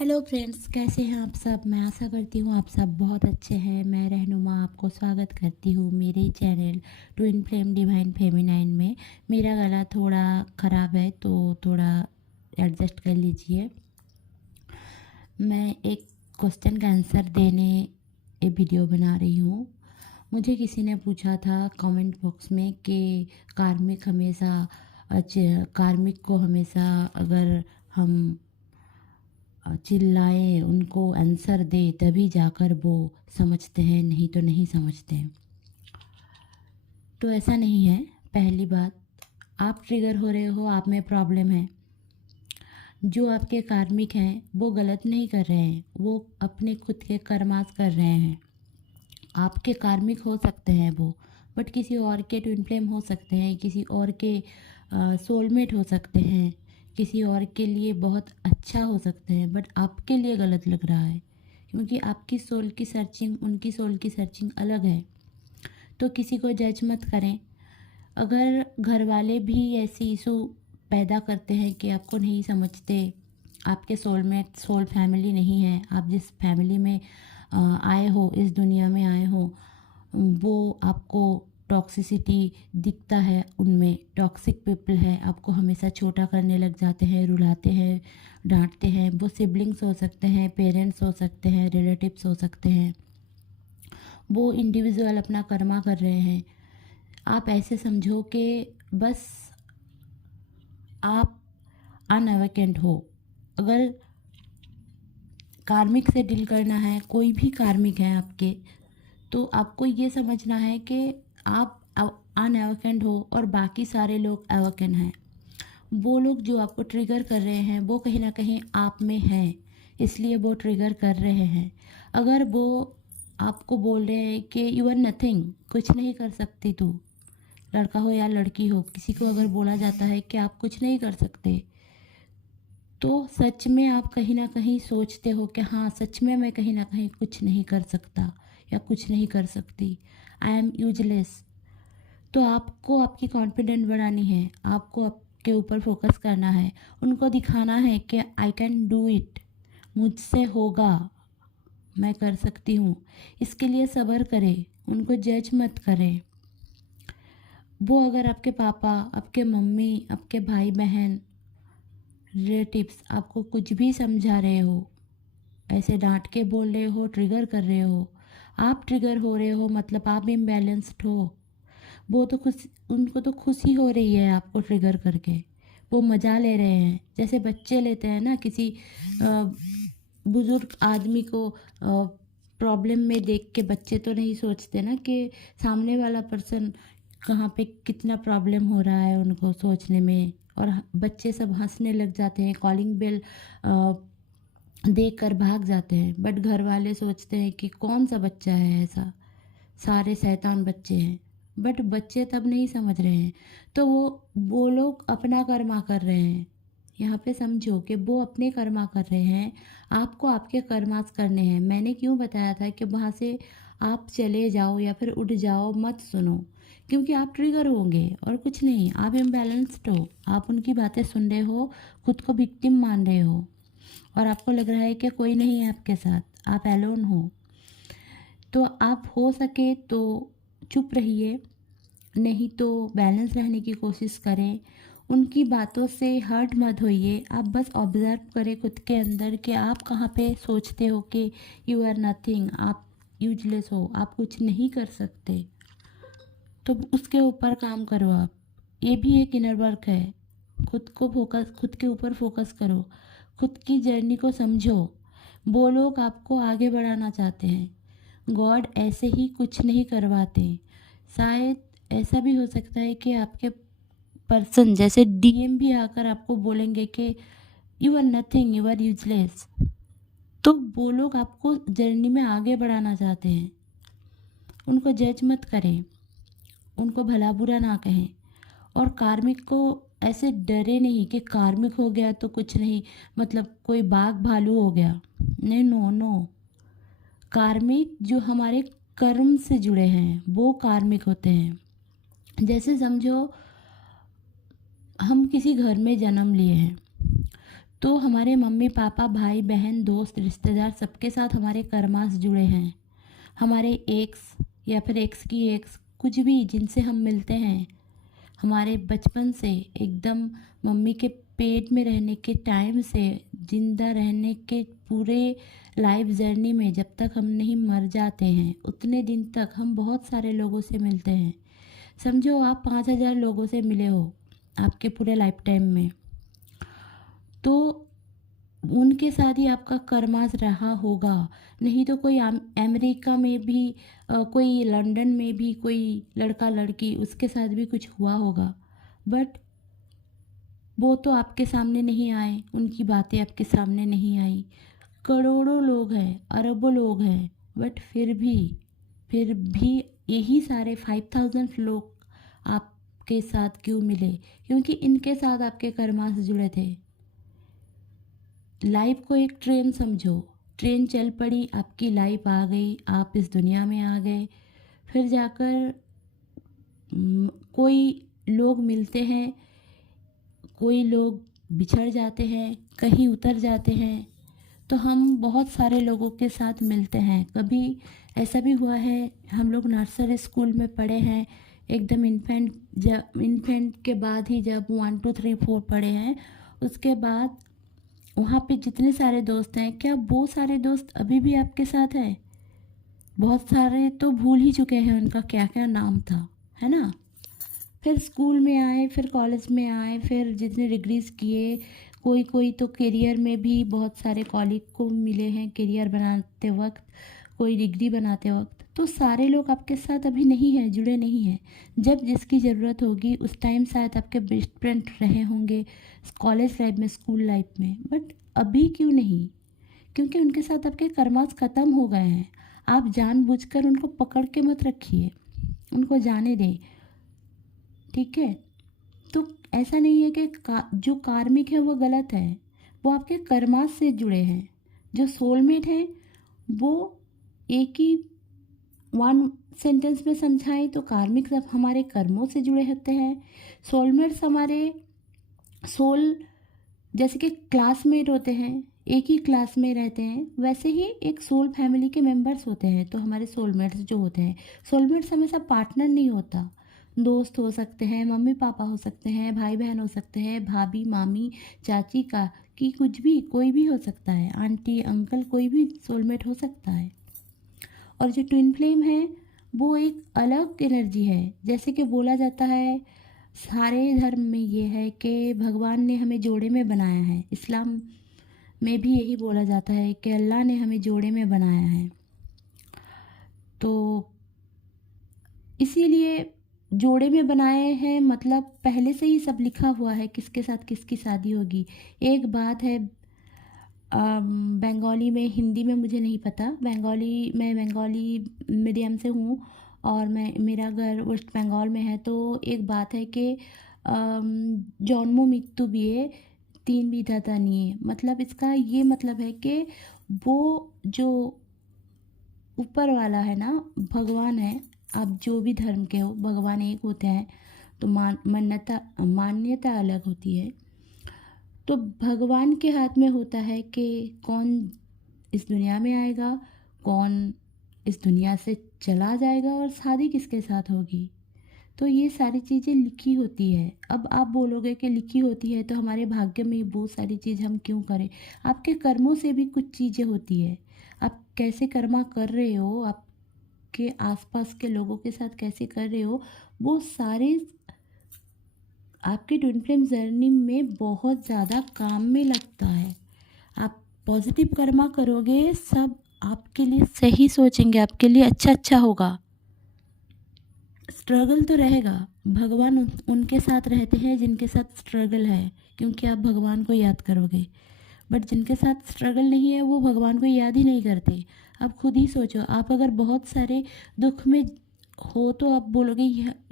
Hello friends, कैसे हैं आप सब। मैं आशा करती हूँ आप सब बहुत अच्छे हैं। मैं रहनुमा आपको स्वागत करती हूँ मेरे channel twin flame divine feminine में। मेरा गला थोड़ा ख़राब है तो थोड़ा एडजस्ट कर लीजिए। मैं एक क्वेश्चन का आंसर देने एक वीडियो बना रही हूँ। मुझे किसी ने पूछा था कमेंट बॉक्स में कि कार्मिक को हमेशा अगर हम चिल्लाएं, उनको आंसर दे तभी जाकर वो समझते हैं, नहीं तो नहीं समझते हैं। तो ऐसा नहीं है। पहली बात, आप ट्रिगर हो रहे हो, आप में प्रॉब्लम है। जो आपके कार्मिक हैं वो गलत नहीं कर रहे हैं, वो अपने खुद के कर्मास कर रहे हैं। आपके कार्मिक हो सकते हैं वो, बट किसी और के ट्विन फ्लेम हो सकते हैं, किसी और के सोलमेट हो सकते हैं, किसी और के लिए बहुत अच्छा हो सकते हैं, बट आपके लिए गलत लग रहा है क्योंकि आपकी सोल की सर्चिंग, उनकी सोल की सर्चिंग अलग है। तो किसी को जज मत करें। अगर घर वाले भी ऐसी इशू पैदा करते हैं कि आपको नहीं समझते, आपके सोलमेट सोल फैमिली नहीं है, आप जिस फैमिली में आए हो, इस दुनिया में आए हो, वो आपको टॉक्सिसिटी दिखता है, उनमें टॉक्सिक पीपल है, आपको हमेशा छोटा करने लग जाते हैं, रुलाते हैं, डांटते हैं। वो सिबलिंग्स हो सकते हैं, पेरेंट्स हो सकते हैं, रिलेटिव्स हो सकते हैं। वो इंडिविजुअल अपना कर्मा कर रहे हैं। आप ऐसे समझो कि बस आप अनअवेकेंट हो। अगर कार्मिक से डील करना है, कोई भी कार्मिक है आपके, तो आपको ये समझना है कि आप अनअवेकेंट हो और बाकी सारे लोग अवेकन हैं। वो लोग जो आपको ट्रिगर कर रहे हैं वो कहीं ना कहीं आप में हैं, इसलिए वो ट्रिगर कर रहे हैं। अगर वो आपको बोल रहे हैं कि यू आर नथिंग, कुछ नहीं कर सकती तू, लड़का हो या लड़की हो, किसी को अगर बोला जाता है कि आप कुछ नहीं कर सकते, तो सच में आप कहीं ना कहीं सोचते हो कि हाँ, सच में मैं कहीं ना कहीं कुछ नहीं कर सकता या कुछ नहीं कर सकती, आई एम यूजलेस। तो आपको आपकी कॉन्फिडेंट बढ़ानी है, आपको आपके ऊपर फोकस करना है, उनको दिखाना है कि आई कैन डू इट, मुझसे होगा, मैं कर सकती हूँ। इसके लिए सब्र करें, उनको जज मत करें। वो अगर आपके पापा, आपके मम्मी, आपके भाई बहन, रिलेटिव्स आपको कुछ भी समझा रहे हो, ऐसे डांट के बोल रहे हो, ट्रिगर कर रहे हो, आप ट्रिगर हो रहे हो, मतलब आप इम्बैलेंस्ड हो। वो तो खुश, उनको तो खुशी हो रही है आपको ट्रिगर करके, वो मज़ा ले रहे हैं, जैसे बच्चे लेते हैं ना। किसी बुज़ुर्ग आदमी को प्रॉब्लम में देख के बच्चे तो नहीं सोचते ना कि सामने वाला पर्सन कहाँ पे कितना प्रॉब्लम हो रहा है, उनको सोचने में। और बच्चे सब हंसने लग जाते हैं, कॉलिंग बेल देख कर भाग जाते हैं। बट घर वाले सोचते हैं कि कौन सा बच्चा है ऐसा, सारे शैतान बच्चे हैं। बट बच्चे तब नहीं समझ रहे हैं। तो वो लोग अपना कर्मा कर रहे हैं। यहाँ पे समझो कि वो अपने कर्मा कर रहे हैं, आपको आपके कर्मास करने हैं। मैंने क्यों बताया था कि वहाँ से आप चले जाओ या फिर उठ जाओ, मत सुनो, क्योंकि आप ट्रिगर होंगे और कुछ नहीं। आप इम्बैलेंस्ड हो, आप उनकी बातें सुन रहे हो, खुद को विक्टिम मान रहे हो और आपको लग रहा है कि कोई नहीं है आपके साथ, आप एलोन हो। तो आप हो सके तो चुप रहिए, नहीं तो बैलेंस रहने की कोशिश करें। उनकी बातों से हर्ट मत होइए, आप बस ऑब्ज़र्व करें खुद के अंदर कि आप कहाँ पे सोचते हो कि यू आर नथिंग, आप यूजलेस हो, आप कुछ नहीं कर सकते। तो उसके ऊपर काम करो आप। ये भी एक इनर वर्क है। खुद के ऊपर फोकस करो, खुद की जर्नी को समझो। वो लोग आपको आगे बढ़ाना चाहते हैं, गॉड ऐसे ही कुछ नहीं करवाते। शायद ऐसा भी हो सकता है कि आपके पर्सन जैसे डीएम भी आकर आपको बोलेंगे कि you are nothing, you are useless. तो वो लोग आपको जर्नी में आगे बढ़ाना चाहते हैं। उनको जज मत करें, उनको भला बुरा ना कहें। और कार्मिक को ऐसे डरे नहीं कि कार्मिक हो गया तो कुछ नहीं, मतलब कोई बाघ भालू हो गया, नहीं, नो नो। कार्मिक जो हमारे कर्म से जुड़े हैं वो कार्मिक होते हैं। जैसे समझो हम किसी घर में जन्म लिए हैं, तो हमारे मम्मी पापा भाई बहन दोस्त रिश्तेदार सबके साथ हमारे कर्मास जुड़े हैं। हमारे एक्स या फिर एक्स की एक्स कुछ भी जिनसे हम मिलते हैं, हमारे बचपन से एकदम मम्मी के पेट में रहने के टाइम से जिंदा रहने के पूरे लाइफ जर्नी में जब तक हम नहीं मर जाते हैं उतने दिन तक हम बहुत सारे लोगों से मिलते हैं। समझो आप 5,000 लोगों से मिले हो आपके पूरे लाइफ टाइम में, तो उनके साथ ही आपका कर्मास रहा होगा। नहीं तो कोई अमेरिका में भी कोई लंदन में भी कोई लड़का लड़की उसके साथ भी कुछ हुआ होगा, बट वो तो आपके सामने नहीं आए, उनकी बातें आपके सामने नहीं आई। करोड़ों लोग हैं, अरबों लोग हैं, बट फिर भी यही सारे 5,000 लोग आपके साथ क्यों मिले? क्योंकि इनके साथ आपके कर्मास जुड़े थे। लाइफ को एक ट्रेन समझो, ट्रेन चल पड़ी, आपकी लाइफ आ गई, आप इस दुनिया में आ गए। फिर जाकर कोई लोग मिलते हैं, कोई लोग बिछड़ जाते हैं, कहीं उतर जाते हैं। तो हम बहुत सारे लोगों के साथ मिलते हैं। कभी ऐसा भी हुआ है, हम लोग नर्सरी स्कूल में पढ़े हैं, एकदम इन्फेंट के बाद ही जब 1 2 3 4 पढ़े हैं, उसके बाद वहाँ पे जितने सारे दोस्त हैं, क्या वो सारे दोस्त अभी भी आपके साथ हैं? बहुत सारे तो भूल ही चुके हैं उनका क्या क्या नाम था, है ना। फिर स्कूल में आए, फिर कॉलेज में आए, फिर जितने डिग्रीज किए, कोई कोई तो करियर में भी बहुत सारे कॉलीग को मिले हैं करियर बनाते वक्त, कोई डिग्री बनाते वक्त। तो सारे लोग आपके साथ अभी नहीं हैं, जुड़े नहीं हैं। जब जिसकी ज़रूरत होगी उस टाइम शायद आपके बेस्ट फ्रेंड रहे होंगे कॉलेज लाइफ में, स्कूल लाइफ में, बट अभी क्यों नहीं? क्योंकि उनके साथ आपके कर्मास ख़त्म हो गए हैं। आप जानबूझकर उनको पकड़ के मत रखिए, उनको जाने दें, ठीक है। तो ऐसा नहीं है कि जो कार्मिक है वो गलत है, वो आपके कर्मास से जुड़े हैं। जो सोलमेट हैं वो एक ही वन सेंटेंस में समझाएं तो कार्मिक सब हमारे कर्मों से जुड़े होते हैं। सोलमेट्स हमारे सोल जैसे कि क्लासमेट होते हैं, एक ही क्लास में रहते हैं, वैसे ही एक सोल फैमिली के मेंबर्स होते हैं। तो हमारे सोलमेट्स जो होते हैं, सोलमेट्स हमेशा पार्टनर नहीं होता, दोस्त हो सकते हैं, मम्मी पापा हो सकते हैं, भाई बहन हो सकते हैं, भाभी मामी चाची का कि कुछ भी, कोई भी हो सकता है, आंटी अंकल, कोई भी सोलमेट हो सकता है। और जो ट्विन फ्लेम है वो एक अलग एनर्जी है। जैसे कि बोला जाता है सारे धर्म में ये है कि भगवान ने हमें जोड़े में बनाया है, इस्लाम में भी यही बोला जाता है कि अल्लाह ने हमें जोड़े में बनाया है। तो इसीलिए जोड़े में बनाए हैं, मतलब पहले से ही सब लिखा हुआ है किसके साथ किसकी शादी होगी। एक बात है, बंगाली में, हिंदी में मुझे नहीं पता, बंगाली, मैं बंगाली मीडियम से हूँ और मेरा घर वेस्ट बंगाल में है। तो एक बात है कि जन्म मृत्यु बिये तीन विधाता निये, मतलब इसका ये मतलब है कि वो जो ऊपर वाला है ना, भगवान है, आप जो भी धर्म के हो, भगवान एक होते हैं। तो मान्यता अलग होती है। तो भगवान के हाथ में होता है कि कौन इस दुनिया में आएगा, कौन इस दुनिया से चला जाएगा और शादी किसके साथ होगी। तो ये सारी चीज़ें लिखी होती है। अब आप बोलोगे कि लिखी होती है तो हमारे भाग्य में वो सारी चीज़ हम क्यों करें? आपके कर्मों से भी कुछ चीज़ें होती है। आप कैसे कर्मा कर रहे हो, आपके आसपास के लोगों के साथ कैसे कर रहे हो, वो सारे आपकी ट्विन फ्लेम जर्नी में बहुत ज़्यादा काम में लगता है। आप पॉजिटिव कर्मा करोगे, सब आपके लिए सही सोचेंगे, आपके लिए अच्छा अच्छा होगा। स्ट्रगल तो रहेगा, भगवान उनके साथ रहते हैं जिनके साथ स्ट्रगल है, क्योंकि आप भगवान को याद करोगे। बट जिनके साथ स्ट्रगल नहीं है वो भगवान को याद ही नहीं करते। आप खुद ही सोचो, आप अगर बहुत सारे दुख में हो तो आप बोलोगे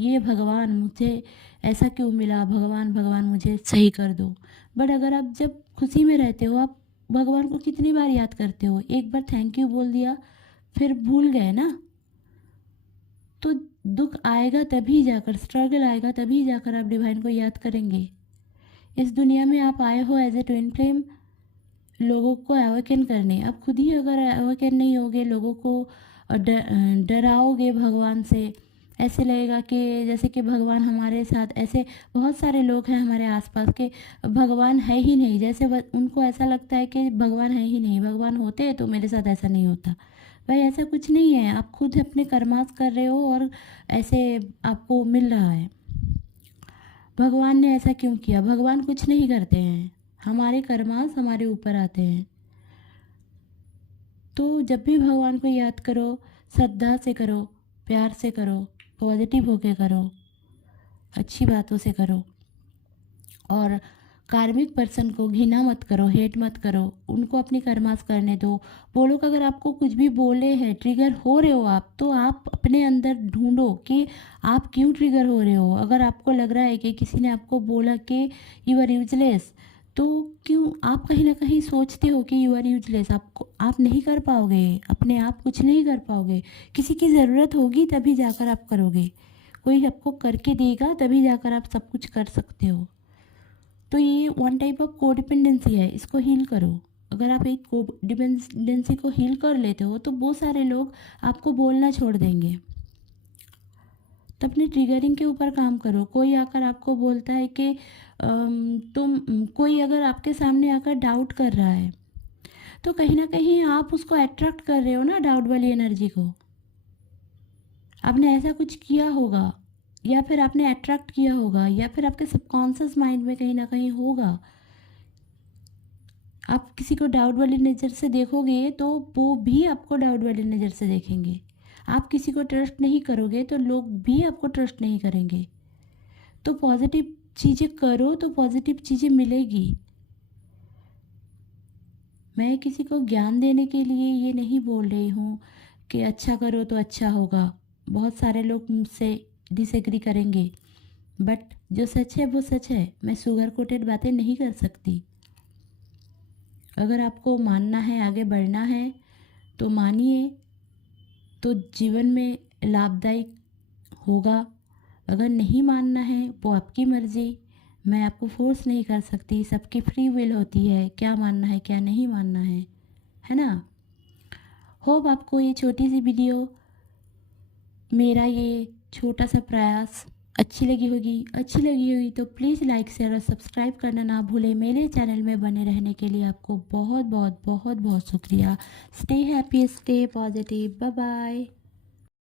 ये भगवान मुझे ऐसा क्यों मिला, भगवान भगवान मुझे सही कर दो। बट अगर आप जब खुशी में रहते हो, आप भगवान को कितनी बार याद करते हो? एक बार थैंक यू बोल दिया फिर भूल गए ना। तो दुख आएगा तभी जाकर, स्ट्रगल आएगा तभी जाकर आप डिवाइन को याद करेंगे। इस दुनिया में आप आए हो एज ए ट्विन फ्लेम, लोगों को अवेकन करने। अब खुद ही अगर अवेकन नहीं होगे, लोगों को डराओगे भगवान से, ऐसे लगेगा कि जैसे कि भगवान हमारे साथ, ऐसे बहुत सारे लोग हैं हमारे आसपास के भगवान है ही नहीं, जैसे उनको ऐसा लगता है कि भगवान है ही नहीं, भगवान होते तो मेरे साथ ऐसा नहीं होता। भाई ऐसा कुछ नहीं है, आप खुद अपने कर्मास कर रहे हो और ऐसे आपको मिल रहा है। भगवान ने ऐसा क्यों किया? भगवान कुछ नहीं करते हैं, हमारे कर्मास हमारे ऊपर आते हैं। तो जब भी भगवान को याद करो, श्रद्धा से करो, प्यार से करो, पॉजिटिव होके करो, अच्छी बातों से करो। और कार्मिक पर्सन को घृणा मत करो, हेट मत करो, उनको अपनी कर्मास करने दो। वो लोग अगर आपको कुछ भी बोले हैं, ट्रिगर हो रहे हो आप, तो आप अपने अंदर ढूंढो कि आप क्यों ट्रिगर हो रहे हो। अगर आपको लग रहा है कि किसी ने आपको बोला कि यू आर यूजलेस, तो क्यों आप कहीं ना कहीं सोचते हो कि यू आर यूजलेस, आप नहीं कर पाओगे, अपने आप कुछ नहीं कर पाओगे। किसी की ज़रूरत होगी तभी जाकर आप करोगे, कोई आपको करके देगा तभी जाकर आप सब कुछ कर सकते हो। तो ये वन टाइप ऑफ कोडिपेंडेंसी है, इसको हील करो। अगर आप एक कोडिपेंडेंसी को हील कर लेते हो तो बहुत सारे लोग आपको बोलना छोड़ देंगे। तो अपने ट्रिगरिंग के ऊपर काम करो। कोई आकर आपको बोलता है कि कोई अगर आपके सामने आकर डाउट कर रहा है, तो कहीं ना कहीं आप उसको अट्रैक्ट कर रहे हो ना, डाउट वाली एनर्जी को। आपने ऐसा कुछ किया होगा, या फिर आपने अट्रैक्ट किया होगा, या फिर आपके सबकॉन्शियस माइंड में कहीं ना कहीं होगा। आप किसी को डाउट वाली नज़र से देखोगे तो वो भी आपको डाउट वाली नज़र से देखेंगे। आप किसी को ट्रस्ट नहीं करोगे तो लोग भी आपको ट्रस्ट नहीं करेंगे। तो पॉजिटिव चीज़ें करो तो पॉजिटिव चीज़ें मिलेगी। मैं किसी को ज्ञान देने के लिए ये नहीं बोल रही हूँ कि अच्छा करो तो अच्छा होगा। बहुत सारे लोग मुझसे डिसएग्री करेंगे, बट जो सच है वो सच है। मैं शुगर कोटेड बातें नहीं कर सकती। अगर आपको मानना है, आगे बढ़ना है तो मानिए, तो जीवन में लाभदायक होगा। अगर नहीं मानना है वो आपकी मर्ज़ी, मैं आपको फोर्स नहीं कर सकती। सबकी फ्री विल होती है क्या मानना है क्या नहीं मानना है ना। होप आपको ये छोटी सी वीडियो, मेरा ये छोटा सा प्रयास अच्छी लगी होगी। अच्छी लगी होगी तो प्लीज़ लाइक शेयर और सब्सक्राइब करना ना भूलें। मेरे चैनल में बने रहने के लिए आपको बहुत बहुत बहुत बहुत शुक्रिया। Stay happy, stay positive, bye bye.